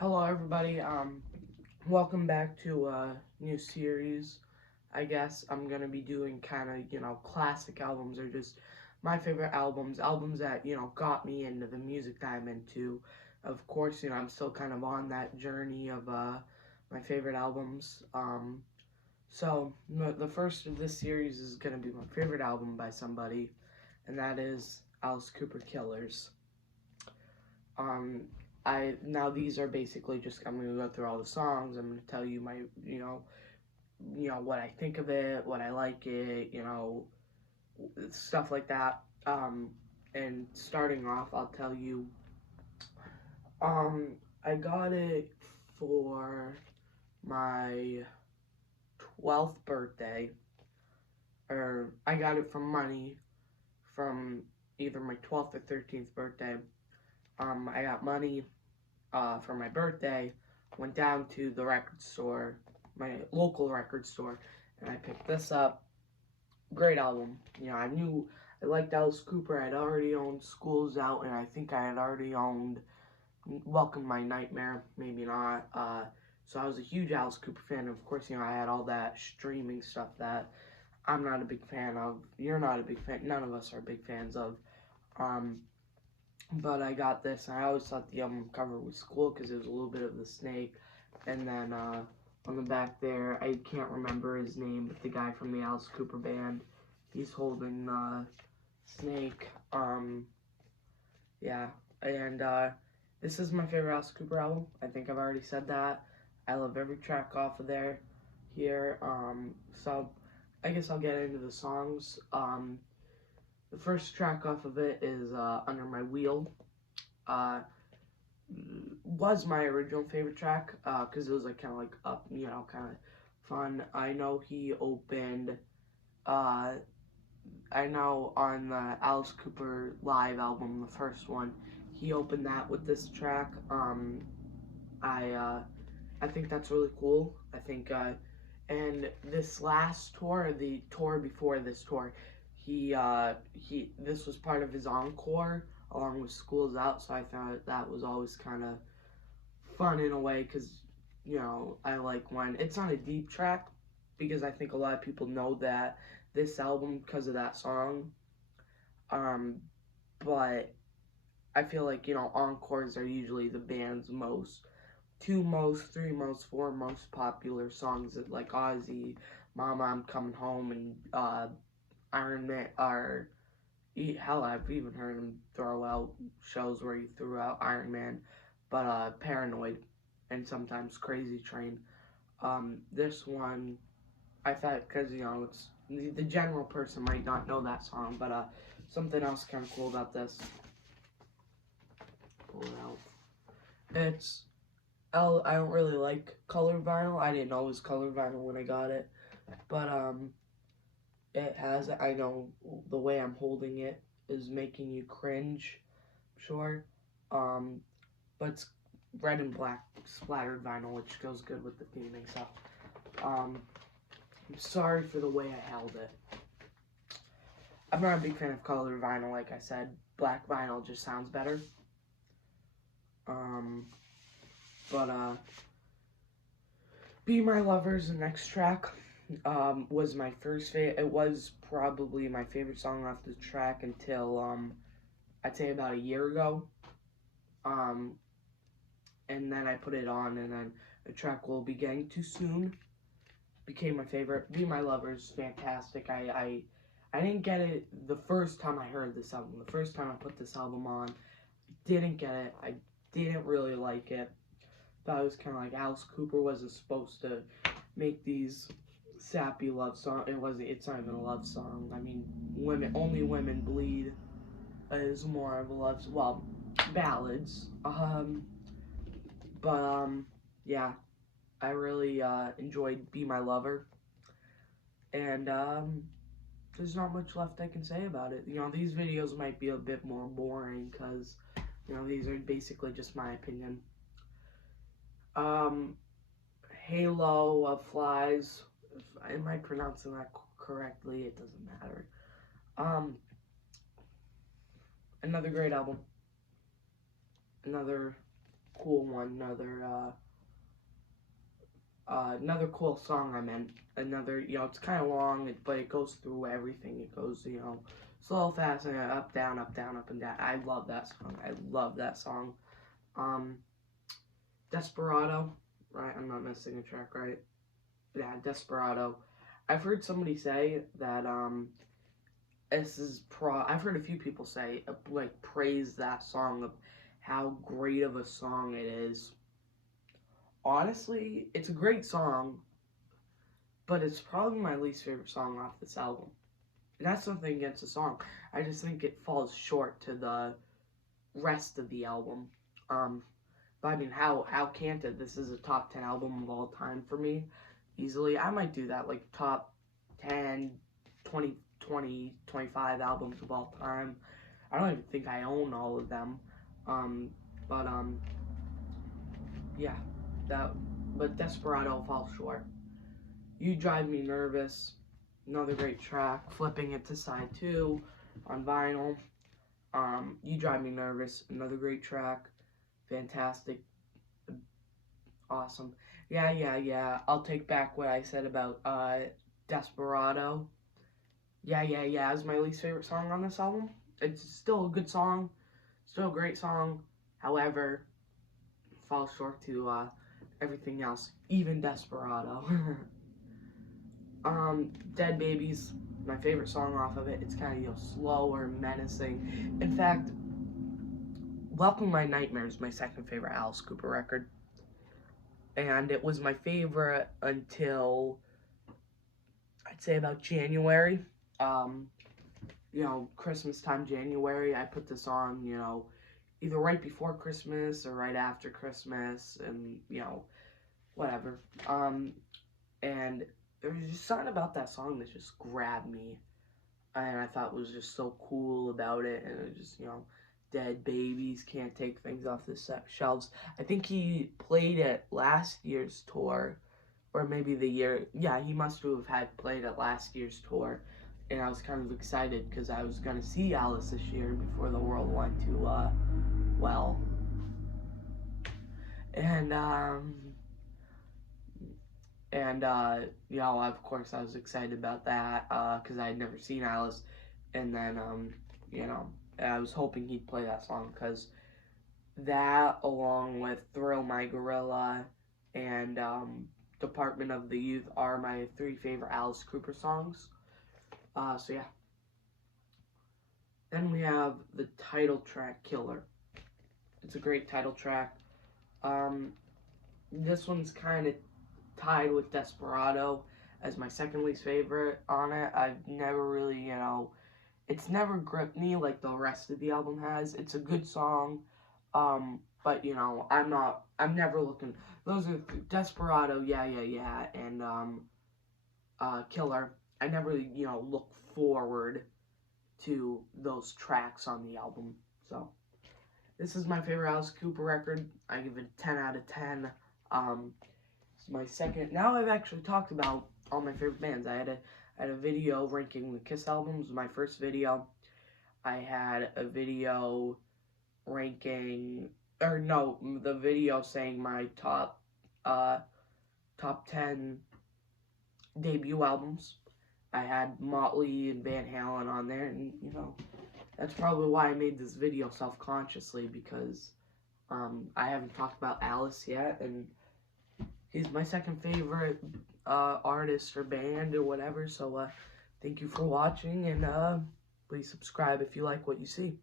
Hello, everybody. Welcome back to a new series. I guess I'm gonna be doing kind of classic albums or just my favorite albums that got me into the music that I'm into. Of course, I'm still kind of on that journey of my favorite albums. So the first of this series is gonna be my favorite album by somebody, and that is Alice Cooper Killers. Um, I now these are basically just I'm gonna go through all the songs. I'm gonna tell you my what I think of it, what I like it, stuff like that. And starting off, I'll tell you. Um, I got it for my 12th birthday, or I got it from money from either my 12th or 13th birthday. I got money for my birthday, went down to the record store, my local record store, and I picked this up. Great album. I knew I liked Alice Cooper. I'd already owned Schools Out, and I think I had already owned Welcome My Nightmare, maybe not. So I was a huge Alice Cooper fan. And of course, I had all that streaming stuff that I'm not a big fan of. You're not a big fan. None of us are big fans of. Um, but I got this, and I always thought the album cover was cool because it was a little bit of the snake. And then on the back there, I can't remember his name, but the guy from the Alice Cooper band, he's holding the snake. Yeah, and this is my favorite Alice Cooper album. I think I've already said that. I love every track off of there here. So I guess I'll get into the songs. The first track off of it is Under My Wheel. Uh, was my original favorite track because it was like kind of like up, kind of fun. I know he opened. Uh, I know on the Alice Cooper live album, the first one, he opened that with this track. I I think that's really cool. I think and this last tour, the tour before this tour, he this was part of his encore along with Schools Out. So I thought that was always kind of fun in a way because I like when it's not a deep track because I think a lot of people know that this album because of that song. Um, but I feel like encores are usually the band's two most, three most, four most popular songs that like Ozzy, Mama I'm Coming Home, and Iron Man are. Hell, I've even heard him throw out shows where he threw out Iron Man, but Paranoid, and sometimes Crazy Train. This one, I thought, because it's the general person might not know that song, but something else kind of cool about this. Pull it out. It's I don't really like colored vinyl. I didn't know it was colored vinyl when I got it, but it has. I know the way I'm holding it is making you cringe, sure. Um, but it's red and black splattered vinyl, which goes good with the theming. So, I'm sorry for the way I held it. I'm not a big fan of colored vinyl, like I said. Black vinyl just sounds better. Um, but Be My Lover's the next track. Was my first favorite. It was probably my favorite song off the track until I'd say about a year ago. Um, and then I put it on, and then the track Will Be Getting Too Soon became my favorite. Be My Lover's fantastic. I didn't get it the first time I heard this album. The first time I put this album on, didn't get it. I didn't really like it. Thought it was kind of like Alice Cooper wasn't supposed to make these sappy love song. It wasn't. It's not even a love song. I mean, only women bleed is more of a love. Well, ballads. But yeah, I really enjoyed Be My Lover, and there's not much left I can say about it. These videos might be a bit more boring because these are basically just my opinion. Um, Halo of Flies. Am I pronouncing that correctly? It doesn't matter. Um, another great album. Another cool one, another cool song. I meant another, it's kind of long, but it goes through everything. It goes, slow, fast, and up, down, up, down, up, and down. I love that song. I love that song. Desperado, right? I'm not missing a track, right? Yeah, Desperado. I've heard somebody say that I've heard a few people say like praise that song of how great of a song it is. Honestly, it's a great song, but it's probably my least favorite song off this album. And that's nothing against the song. I just think it falls short to the rest of the album. But I mean, how can't it? This is a top 10 album of all time for me, easily. I might do that, like top 10, 20, 25 albums of all time. I don't even think I own all of them. Yeah, but Desperado falls short. You Drive Me Nervous, another great track. Flipping it to side 2 on vinyl. You Drive Me Nervous, another great track. Fantastic. Awesome. Yeah. I'll take back what I said about Desperado. Yeah is my least favorite song on this album. It's still a good song. Still a great song. However, it falls short to everything else. Even Desperado. Dead Babies, my favorite song off of it. It's kind of slower, menacing. In fact, Welcome My Nightmares, my second favorite Alice Cooper record. And it was my favorite until, I'd say, about January. Christmas time, January, I put this on, either right before Christmas or right after Christmas, and, whatever. And there was just something about that song that just grabbed me, and I thought was just so cool about it, and it just, Dead Babies, Can't Take Things Off the Shelves. I think he played at last year's tour, or maybe the year, yeah, he must have had played at last year's tour, and I was kind of excited, because I was going to see Alice this year before the world went to, well, and, of course, I was excited about that, because I had never seen Alice, and then, I was hoping he'd play that song, because that, along with Thrill My Gorilla and Department of the Youth, are my 3 favorite Alice Cooper songs. So yeah. Then we have the title track, Killer. It's a great title track. This one's kind of tied with Desperado as my second least favorite on it. I've never really, it's never gripped me like the rest of the album has. It's a good song, but, I'm never looking. Those are Desperado, yeah, and, Killer. I never, look forward to those tracks on the album. So, this is my favorite Alice Cooper record. I give it a 10 out of 10. It's my second. Now I've actually talked about all my favorite bands. I had a video ranking the Kiss albums, my first video. I had a video ranking, the video saying my top 10 debut albums. I had Motley and Van Halen on there, and, that's probably why I made this video self-consciously, because I haven't talked about Alice yet, and he's my second favorite artist or band or whatever. So thank you for watching, and please subscribe if you like what you see.